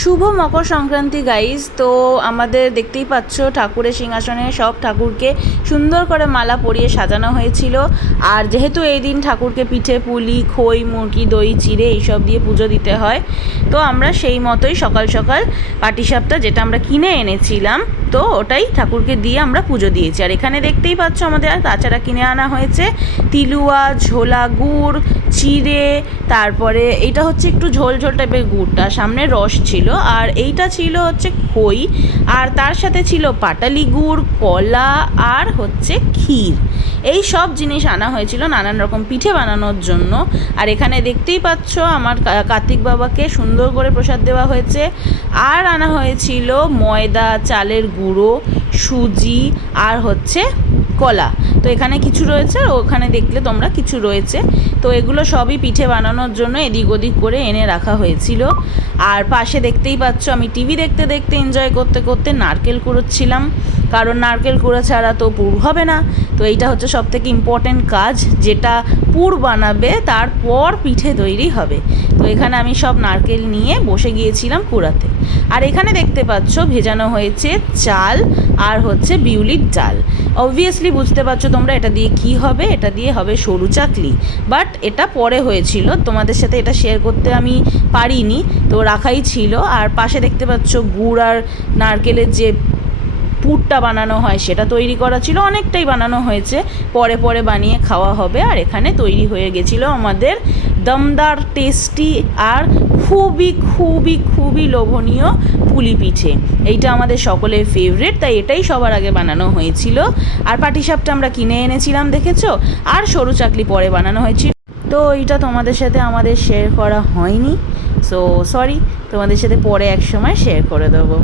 শুভ Makar Sankranti guys. তো আমাদের দেখতেই পাচ্ছ ঠাকুরের সিংহাসনে সব ঠাকুরকে সুন্দর করে মালা পরিয়ে সাজানো হয়েছিল। আর যেহেতু এই দিন ঠাকুরকে পিঠে পুলি খই মুরগি দই চিড়ে এইসব দিয়ে পুজো দিতে হয়, তো আমরা সেই মতোই সকাল সকাল পাটিসাপটা যেটা আমরা কিনে এনেছিলাম, তো ওটাই ঠাকুরকে দিয়ে আমরা পুজো দিয়েছি। আর এখানে দেখতেই পাচ্ছ আমাদের তাছাড়া কিনে আনা হয়েছে তিলুয়া, ঝোলা গুড়, চিড়ে, তারপরে এইটা হচ্ছে একটু ঝোল ঝোল টাইপের গুড়টা, সামনে রস ছিল, আর এইটা ছিল হচ্ছে খই, আর তার সাথে ছিল পাটালি গুড়, কলা, আর হচ্ছে ক্ষীর। এই সব জিনিস আনা হয়েছিল নানান রকম পিঠে বানানোর জন্য। আর এখানে দেখতেই পাচ্ছ আমার কার্তিক বাবাকে সুন্দর করে প্রসাদ দেওয়া হয়েছে। আর আনা হয়েছিল ময়দা, চালের গুঁড়ো, সুজি, আর হচ্ছে কলা। তো এখানে কিছু রয়েছে, ওখানে দেখলে তোমরা কিছু রয়েছে। তো এগুলো সবই পিঠে বানানোর জন্য এদিক ওদিক করে এনে রাখা হয়েছিল। আর পাশে দেখতেই পাচ্ছ আমি টিভি দেখতে দেখতে এনজয় করতে করতে নারকেল কুড়োচ্ছিলাম, কারণ নারকেল কুড়া ছাড়া তো পুর হবে না। তো এইটা হচ্ছে সবথেকে ইম্পর্ট্যান্ট কাজ, যেটা পুর বানাবে তারপর পিঠে তৈরি হবে। তো এখানে আমি সব নারকেল নিয়ে বসে গিয়েছিলাম কুড়াতে। আর এখানে দেখতে পাচ্ছ ভেজানো হয়েছে চাল আর হচ্ছে বিউলির ডাল। অবভিয়াসলি বুঝতে পারছো তোমরা এটা দিয়ে কি হবে, এটা দিয়ে হবে সরু চাকলি। বাট এটা পরে হয়েছিল, তোমাদের সাথে এটা শেয়ার করতে আমি পারিনি, তো রাখাই ছিল। আর পাশে দেখতে পাচ্ছ গুড় আর নারকেলের যে পুরটা বানানো হয় সেটা তৈরি করা ছিল, অনেকটাই বানানো হয়েছে, পরে পরে বানিয়ে খাওয়া হবে। আর এখানে তৈরি হয়ে গেছিলো আমাদের দমদার টেস্টি আর খুবই খুবই খুবই লোভনীয় পুলি পিঠে। এইটা আমাদের সকলের ফেভারিট, তাই এটাই সবার আগে বানানো হয়েছিল। আর পাটিসাপটা আমরা কিনে এনেছিলাম দেখেছো, আর সরু চাকলি পরে বানানো হয়েছিল। তো এইটা তোমাদের সাথে আমাদের শেয়ার করা হয়নি, সো সরি, তোমাদের সাথে পরে এক সময় শেয়ার করে দেবো।